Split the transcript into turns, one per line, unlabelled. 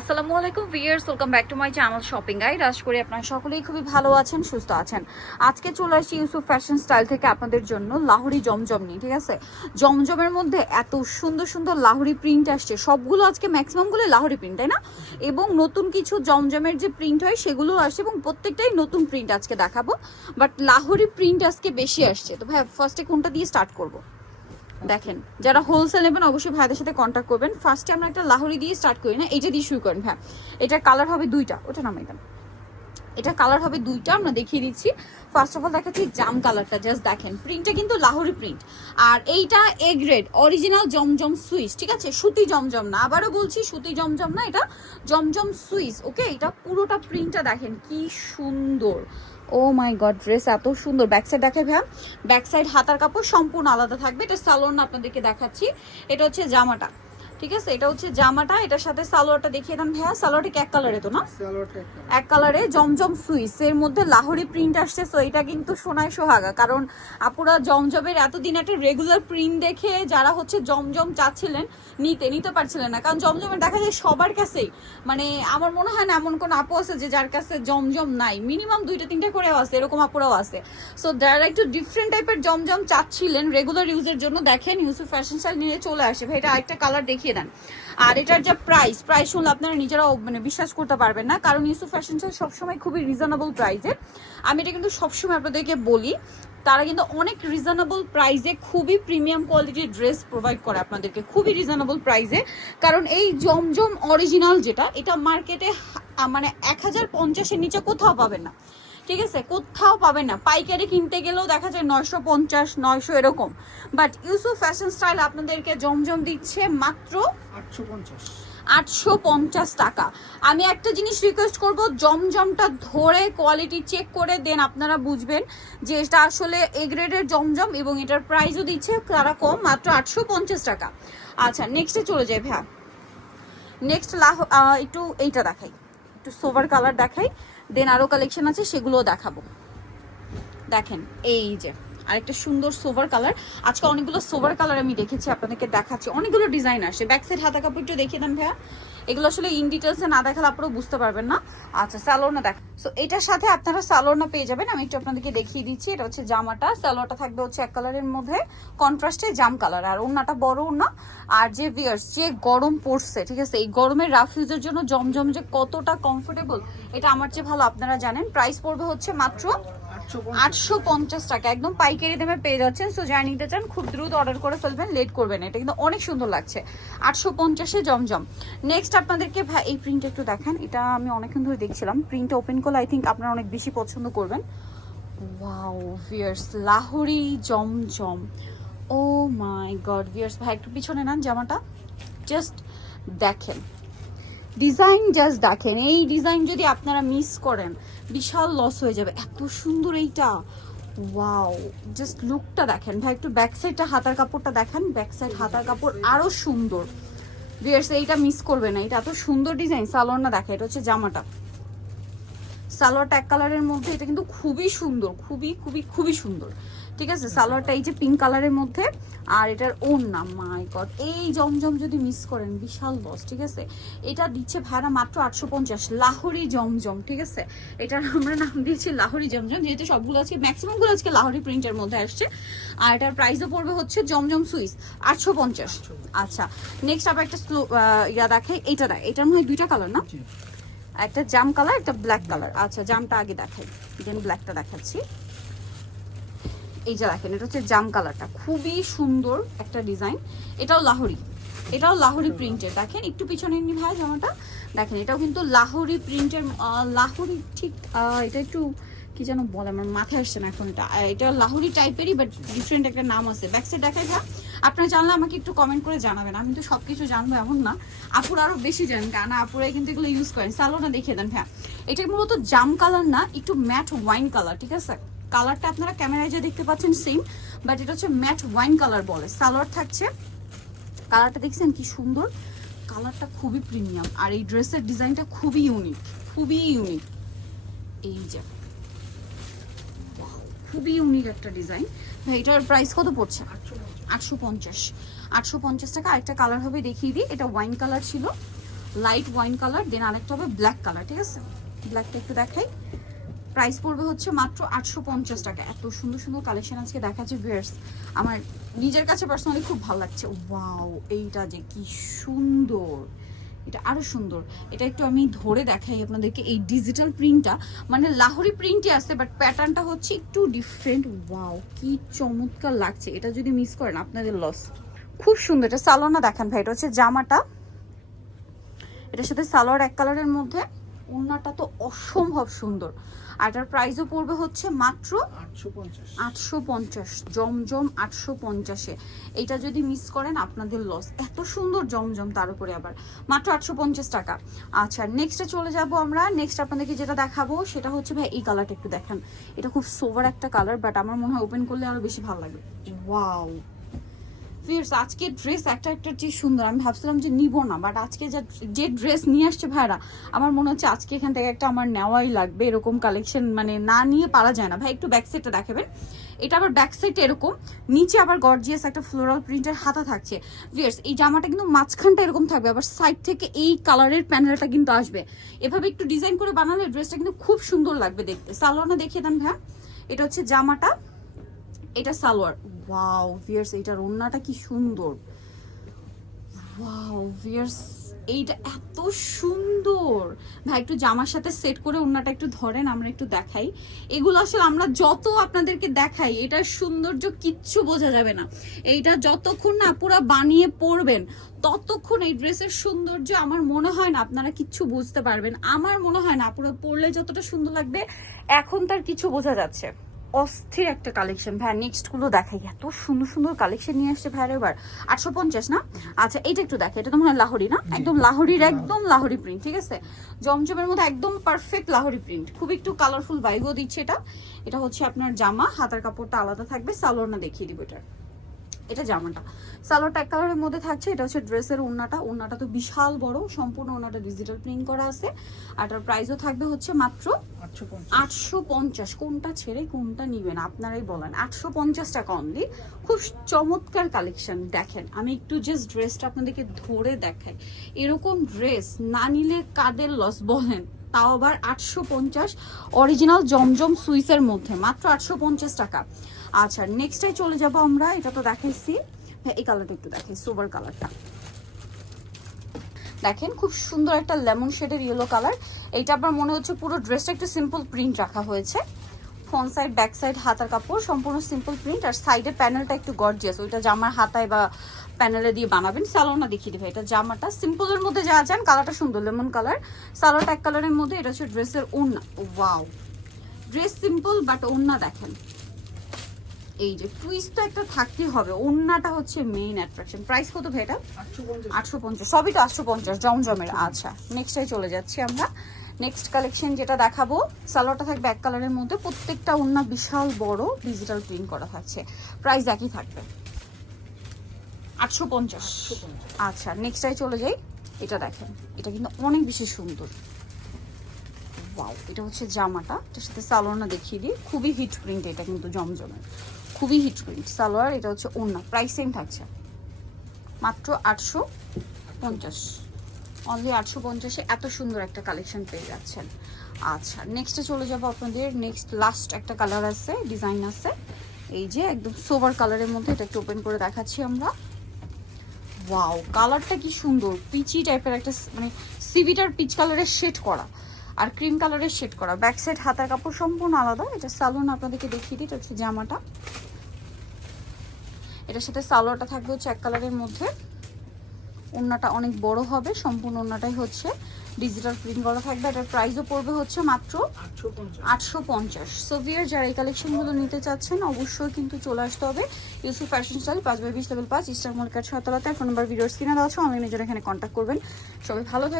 আসসালামু আলাইকুম viewers welcome back to my channel shopping guide. আশা করি আপনারা সকলেই খুবই ভালো আছেন, সুস্থ আছেন। আজকে চলে আসছি ইউসুফ ফ্যাশন স্টাইল থেকে আপনাদের জন্য লাহুরি জমজম নিয়ে, ঠিক আছে? জমজমের মধ্যে এত সুন্দর সুন্দর লাহুরি প্রিন্ট আসছে। সবগুলো আজকে ম্যাক্সিমামগুলো লাহুরি প্রিন্ট তাই না? এবং নতুন কিছু জমজমের যে প্রিন্ট হয় সেগুলো আসছে এবং প্রত্যেকটাই নতুন প্রিন্ট আজকে দেখাবো। বাট লাহুরি প্রিন্ট আজকে বেশি আসছে। তো ভাই ফার্স্টে কোনটা দিয়ে স্টার্ট করব? দেখেন, যারা হোলসেল নেবেন, অবশ্যই ভাইদের সাথে কন্ট্যাক্ট করবেন। ফার্স্টে আমরা একটা লাহরি দিয়ে স্টার্ট করি না এইটা দিয়ে শুরু করেন হ্যাঁ এটার কালার হবে দুইটা, ওটা নামাই দেন। এটা কালার হবে দুইটা, আমরা দেখিয়ে দিচ্ছি। ফার্স্ট অফ অল দেখাচ্ছি জাম কালারটা জাস্ট দেখেন। প্রিন্টটা কিন্তু লাহোরি প্রিন্ট আর এইটা A grade original Zamzam Swiss ঠিক আছে? সুতি জমজম না, আবারও বলছি সুতি জমজম না, এটা জমজম সুইস ওকে এটা পুরোটা প্রিন্টটা দেখেন, কি সুন্দর। ও মাই গড ড্রেস এত সুন্দর। ব্যাক সাইড দেখে ভ্যাম ব্যাক সাইড হাতার কাপড় সম্পূর্ণ আলাদা থাকবে। এটা সালোয়ার আপনাদেরকে দেখাচ্ছি। এটা হচ্ছে জামাটা। ঠিক আছে? এটা হচ্ছে জামাটা এটার সাথে সালোয়ারটা দেখিয়ে দেন ভাইয়া। সালোয়ারটা এক কালারে তো না? এক কালারে জমজম সুইস এর মধ্যে লাহোরি প্রিন্ট আসছে সো এটা কিন্তু সোনায় সোহাগা। কারণ আপুরা জমজমের এতদিন একটা রেগুলার প্রিন্ট দেখে যারা হচ্ছে জমজম চাচ্ছিলেন নিতে নিতে পারছিলেন না। কারণ জমজমের দেখা যায় সবার কাছেই। মানে আমার মনে হয় না এমন কোন আপু আছে যে যার কাছে জমজম নাই। মিনিমাম দুইটা তিনটা করেও আছে এরকম আপুরাও আছে। সো যারা একটু ডিফারেন্ট টাইপের জমজম চাচ্ছিলেন রেগুলার ইউজের জন্য দেখেন ইউসুফ ফ্যাশন স্টাইল নিয়ে চলে আসে। ভাই এটা আরেকটা কালার দেখিয়ে দেন। আর এটার যে প্রাইস প্রাইস শুনলে আপনারা নিজেরাও মানে বিশ্বাস করতে পারবেন না, কারণ ইউসুফ ফ্যাশন স্টাইল সবসময় খুবই রিজনেবল প্রাইসে আমি এটা কিন্তু সবসময় আপনাদেরকে বলি, তারা কিন্তু অনেক রিজনেবল প্রাইসে খুবই প্রিমিয়াম কোয়ালিটির ড্রেস প্রোভাইড করে আপনাদেরকে, খুবই রিজনেবল প্রাইসে কারণ এই জমজম অরিজিনাল যেটা, এটা মার্কেটে মানে এক হাজার পঞ্চাশের নিচে কোথাও পাবেন না। ঠিক আছে? কোথাও পাবেন না। পাইকারি কিনতে গেলেও দেখা যায় নয়শো পঞ্চাশ নয়শো এরকম। বাট ইউসুফ ফ্যাশন স্টাইল আপনাদেরকে জমজম দিচ্ছে মাত্র
850
আটশো পঞ্চাশ টাকা। আমি একটা জিনিস রিকোয়েস্ট করব জমজমটা ধরে কোয়ালিটি চেক করে দেন আপনারা বুঝবেন যে এটা আসলে এ গ্রেডের জমজম এবং এটার প্রাইসও দিচ্ছে তারা কম মাত্র আটশো পঞ্চাশ টাকা। আচ্ছা নেক্সটে চলে যাই ভ্যা নেক্সট লাহ একটু এইটা দেখাই। একটু সোভার কালার দেখাই। দেন আরও কালেকশন আছে সেগুলোও দেখাবো। দেখেন এই যে। আরেকটা সুন্দর সোভার কালার আজকে অনেকগুলো সোভার কালার আমি দেখেছি, আপনাদেরকে দেখাচ্ছি। অনেকগুলো ডিজাইন আসে ব্যাক সাইড হাতা কাপড়টা দেখিয়ে দেন ভাইয়া। এগুলো আসলে ইন ডিটেলসে না দেখালে আপনারা বুঝতে পারবেন না। আচ্ছা স্যালোনা দেখ। সো এটার সাথে আপনারা স্যালোনা পেয়ে যাবেন। আমি একটু আপনাদেরকে দেখিয়ে দিচ্ছি। এটা হচ্ছে জামাটা। স্যালোটা থাকবে হচ্ছে এক কালারের মধ্যে। কন্ট্রাস্টে জাম কালার আর ওনাটা বড় ওনা আর যে ভিয়ার্স যে গরম পড়ছে ঠিক আছে? এই গরমের রাফ ইউজের জন্য জমজম যে কতটা কমফোর্টেবল এটা আমার চেয়ে ভালো, আপনারা জানেন। প্রাইস পড়বে হচ্ছে মাত্র
850
আটশো পঞ্চাশ টাকা। একদম পাইকারি দামে পেয়ে যাচ্ছেন। সো যারা নিতে চান, খুব দ্রুত অর্ডার করে ফেলবেন লেট করবেন। এটা কিন্তু অনেক সুন্দর লাগছে। আটশো পঞ্চাশে জমজম। নেক্সট আপনাদেরকে ভাই, এই প্রিন্ট একটু দেখেন। এটা আমি অনেকক্ষণ ধরে দেখছিলাম। প্রিন্টটা ওপেন করলে আই থিঙ্ক আপনারা অনেক বেশি পছন্দ করবেন। Wow viewers Lahori Zamzam. Oh my god viewers ভাই, একটু পিছনে নেন জামাটা। জাস্ট দেখেন। ডিজাইন জাস্ট দেখেন, এই ডিজাইন যদি আপনারা মিস করেন, বিশাল লস হয়ে যাবে। এত সুন্দর এইটা। ওয়াও জাস্ট লুকটা দেখেন। ভাই, একটু ব্যাক সাইডটা হাতার কাপড়টা দেখেন। ব্যাক সাইড হাতার কাপড় আরও সুন্দর। ভিয়ার্স এইটা মিস করবে না। এটা এত সুন্দর ডিজাইন সালোয়ার না দেখে এটা হচ্ছে জামাটা। সালোয়ারটা এক কালারের মধ্যে, এটা কিন্তু খুবই সুন্দর। খুবই খুবই খুবই সুন্দর। ঠিক আছে? সালোয়ারটা এই যে পিঙ্ক কালারের মধ্যে আর এটার ওন না মাই গড এই জমজম যদি মিস করেন বিশাল লস ঠিক আছে? এটা দিচ্ছে ভাড়া মাত্র আটশো পঞ্চাশ লাহোরি জমজম ঠিক আছে? এটার আমরা নাম দিয়েছি লাহোরি জমজম যেহেতু সবগুলো আজকে ম্যাক্সিমামগুলো আজকে লাহোরি প্রিন্টের মধ্যে আসছে। আর এটার প্রাইসও পড়বে হচ্ছে জমজম সুইস আটশো পঞ্চাশ। আচ্ছা নেক্সট আবার একটা স্লো ইয়া দেখে এটা দেখ এটার মধ্যে দুইটা কালার না? একটা জাম কালার একটা ব্ল্যাক কালার আচ্ছা জামটা আগে দেখাই দেন ব্ল্যাকটা দেখাচ্ছি। এই যে দেখেন, এটা হচ্ছে জাম কালারটা। খুবই সুন্দর একটা ডিজাইন। এটাও লাহোরি। এটাও লাহোরি প্রিন্টের। দেখেন, একটু পিছনে নি ভাই জামাটা। দেখেন, এটাও কিন্তু লাহোরি প্রিন্টের লাহোরি ঠিক এটা একটু কি যেন বলে আমার, মাথায় আসছে না এখন এটা। এটা লাহোরি টাইপেরই বাট ডিফারেন্ট একটা নাম আছে। ব্যাক সাইড দেখাই ভাই। আপনারা জানলে আমাকে একটু কমেন্ট করে জানাবেন। আমি তো সব কিছু জানব, এমন না। আপুরা আরও বেশি জানেন, কারণ আপুরাই কিন্তু এগুলো ইউজ করেন। সালোনা দেখিয়ে দেন হ্যাঁ এটা মূলত জাম কালার না, একটু ম্যাট ওয়াইন কালার ঠিক আছে? কালারটা আপনারা ক্যামেরায় যে দেখতে পাচ্ছেন সেম বাট এটা হচ্ছে ম্যাট ওয়াইন কালার বলে। সালোয়ার থাকছে। কালারটা দেখছেন কি সুন্দর? কালারটা খুবই প্রিমিয়াম আর এই ড্রেসের ডিজাইনটা খুবই ইউনিক খুবই ইউনিক এই যে খুবই ইউনিক একটা ডিজাইন ভাই, এটার প্রাইস কত পড়ছে?
850
আটশো পঞ্চাশ। আটশো পঞ্চাশ টাকা। আরেকটা কালার হবে, দেখিয়ে দিই। এটা ওয়াইন কালার ছিল। লাইট ওয়াইন কালার দেন আরেকটা হবে ব্ল্যাক কালার ঠিক আছে? ব্ল্যাকটা একটু দেখাই। প্রাইস পড়বে হচ্ছে মাত্র আটশো পঞ্চাশ টাকা। এত সুন্দর সুন্দর কালেকশন আজকে দেখাচ্ছে ভিয়ার্স আমার নিজের কাছে পার্সোনালি খুব ভালো লাগছে। ওয়াও, এইটা যে কি সুন্দর। এটা আরও সুন্দর। এটা একটু আমি ধরে দেখাই আপনাদেরকে এই ডিজিটাল প্রিন্টটা মানে লাহোরি প্রিন্টই আছে বাট প্যাটার্নটা হচ্ছে একটু ডিফারেন্ট ওয়াও, কি চমৎকার লাগছে। এটা যদি মিস করেন, আপনাদের লস খুব সুন্দর। এটা সালোনা দেখান ভাই, এটা হচ্ছে জামাটা। এটার সাথে সালোয়ার এক কালারের মধ্যে। ওড়নাটা তো অসম্ভব সুন্দর। আর এটার প্রাইসও পড়বে হচ্ছে মাত্র
আটশো পঞ্চাশ।
জমজম আটশো পঞ্চাশে। এইটা যদি মিস করেন আপনাদের লস এত সুন্দর জমজম তার উপরে আবার। মাত্র আটশো পঞ্চাশ টাকা। আচ্ছা নেক্সটে চলে যাব আমরা। নেক্সট আপনাদেরকে যেটা দেখাবো সেটা হচ্ছে ভাই এই কালারটা একটু দেখান। এটা খুব সোভার একটা কালার বাট আমার মনে হয় ওপেন করলে আরও বেশি ভালো লাগবে। ওয়াও ফিয়ার্স আজকে ড্রেস একটা একটা যে সুন্দর, আমি ভাবছিলাম যে নিব না বাট আজকে যা যে ড্রেস নিয়ে আসছে ভাইরা, আমার মনে হচ্ছে আজকে এখান থেকে একটা আমার নেওয়াই লাগবে, এরকম কালেকশন মানে না নিয়ে পারা যায় না। ভাই, একটু ব্যাক দেখাবেন। এটা আবার ব্যাক সাইড এরকম, নিচে আবার গর্জিয়াস একটা ফ্লোরাল প্রিন্টের হাতা থাকছে। ভিয়ার্স এই জামাটা কিন্তু মাঝখানটা এরকম থাকবে, আবার সাইড থেকে এই কালারের প্যানেলটা কিন্তু আসবে। এভাবে একটু ডিজাইন করে বানালে ড্রেসটা কিন্তু খুব সুন্দর লাগবে দেখতে। সালোয়ারটা দেখিয়ে দেন ভাই এটা হচ্ছে জামাটা। এটা সালোয়ার। ওয়াও ভিয়ার্স এইটার ওন্নাটা কি সুন্দর। ওয়াও ভিয়ার্স এইটা এত সুন্দর। ভাই, একটু জামার সাথে সেট করে ওন্নাটা একটু ধরেন, আমরা একটু দেখাই। এগুলো আসলে আমরা যত আপনাদেরকে দেখাই, এটার সৌন্দর্য কিচ্ছু বোঝা যাবে না। এইটা যতক্ষণ না পুরো বানিয়ে পরবেন, ততক্ষণ এই ড্রেসের সৌন্দর্য আমার মনে হয় না, আপনারা কিচ্ছু বুঝতে পারবেন। আমার মনে হয় না, পুরো পরলে যতটা সুন্দর লাগবে, এখন তার কিছু বোঝা যাচ্ছে। অস্থির একটা কালেকশন ভাই নেক্সটগুলো দেখাই। এত সুন্দর সুন্দর কালেকশন নিয়ে আসছে ভাইয়ের এবার। আটশো পঞ্চাশ না? আচ্ছা এটা একটু দেখে এটা তো মনে হয় লাহোরি না? একদম লাহোরির একদম লাহরি প্রিন্ট ঠিক আছে? জমজমের মধ্যে একদম পারফেক্ট লাহরি প্রিন্ট খুব একটু কালারফুল ভাইগো দিচ্ছে এটা। এটা হচ্ছে আপনার জামা হাতার কাপড়টা আলাদা থাকবে সালোয়ার না দেখিয়ে দিব এটার এটা জামাটা সালোয়ারটা এক কালারের মধ্যে থাকছে এটা হচ্ছে ড্রেসের ওড়নাটা ওড়নাটা তো বিশাল বড় সম্পূর্ণ ওড়নাটা ডিজিটাল প্রিন্ট করা আছে। আর এটার প্রাইসও থাকবে হচ্ছে মাত্র
আটশো পঞ্চাশ।
আটশো পঞ্চাশ। কোনটা ছেড়ে কোনটা নিবেন আপনারাই বলেন। আটশো পঞ্চাশ টাকা অনলি খুব চমৎকার কালেকশন দেখেন। আমি একটু জাস্ট ড্রেসটা আপনাদেরকে ধরে দেখাই। এরকম ড্রেস না নিলে কাদের লস বলেন? তাও আবার আটশো পঞ্চাশ। অরিজিনাল জমজম সুইসের মধ্যে মাত্র আটশো পঞ্চাশ টাকা। আচ্ছা নেক্সটে চলে যাব আমরা, এটা তো দেখাইছি। হ্যাঁ এই কালারটা একটু দেখাই সোবার কালারটা দেখেন, খুব সুন্দর একটা লেমন শেডের ইয়েলো কালার এইটা আপনার মনে হচ্ছে পুরো ড্রেসটা একটু সিম্পল প্রিন্ট রাখা হয়েছে। ফ্রন্ট সাইড ব্যাক সাইড হাতার কাপড়, সম্পূর্ণ সিম্পল প্রিন্ট আর সাইডে প্যানেলটা একটু গর্জিয়াস ওইটা জামার হাতায় বা প্যানেলে দিয়ে বানাবেন সালোনা দেখিয়ে দেবে। এটা জামাটা সিম্পলের মধ্যে যা যান কালারটা সুন্দর লেমন কালার সালোয়ারটা এক কালারের মধ্যে, এটা হচ্ছে ড্রেসের ওড়না। ওয়াও ড্রেস সিম্পল বাট ওড়না দেখেন। এই যে তো একটা থাকতেই হবে। ওড়নাটা হচ্ছে মেইন অ্যাট্রাকশন প্রাইস কত ভাই এটা?
আটশো পঞ্চাশ।
সবই তো আটশো পঞ্চাশ জমজমের। আচ্ছা নেক্সটে চলে যাচ্ছি আমরা। নেক্সট কালেকশন যেটা দেখাবো সালোয়ারটা থাকবে এক কালারের মধ্যে। প্রত্যেকটা ওড়না বিশাল বড় ডিজিটাল প্রিন্ট করা থাকছে। প্রাইস একই থাকবে। আটশো পঞ্চাশ। আচ্ছা নেক্সটাই চলে যাই। এটা দেখেন এটা কিন্তু অনেক বেশি সুন্দর। ওয়াও এটা হচ্ছে জামাটা। এটার সাথে সালোয়ারটা দেখিয়ে দিই। খুবই হিট প্রিন্ট এটা কিন্তু জমজমের। খুবই হিট প্রিন্ট সালোয়ার, এটা হচ্ছে ওড়না প্রাইস সেম থাকছে। মাত্র আটশো পঞ্চাশ। অনলি আটশো পঞ্চাশে এত সুন্দর একটা কালেকশন পেয়ে যাচ্ছেন। আচ্ছা নেক্সটে চলে যাব আপনাদের। নেক্সট লাস্ট একটা কালার আছে ডিজাইন আছে। এই যে একদম সোভার কালারের মধ্যে এটা একটু ওপেন করে দেখাচ্ছি আমরা। ওয়াও কালারটা কি সুন্দর। পিচি টাইপের একটা মানে সিভিটার পিচ কালারের শেড করা। আর ক্রিম কালারের শেড করা। ব্যাক সাইড হাতার কাপড় সম্পূর্ণ আলাদা। এটা সালোন আপনাদেরকে দেখিয়ে দিই, এটা হচ্ছে জামাটা। এটার সাথে সালোয়ারটা থাকবে হচ্ছে এক কালারের মধ্যে। ওড়নাটা অনেক বড় হবে, সম্পূর্ণ ওড়নাটাই হচ্ছে ডিজিটাল প্রিন্ট করা থাকবে। এটার প্রাইসও পড়বে হচ্ছে মাত্র আটশো পঞ্চাশ। সোভিয়ার যারা এই কালেকশনগুলো নিতে চাচ্ছেন, অবশ্যই কিন্তু চলে আসতে হবে। ইউসুফ ফ্যাশন স্টাইল পাঁচ বাই বিশ লেভেল পাঁচ ইস্টার মলকার ছতলাতে ফোন নাম্বার ভিডিওর স্ক্রিনে দেওয়া আছে। অনলাইনে যারা এখানে কন্ট্যাক্ট করবেন। সবাই ভালো থাকবেন।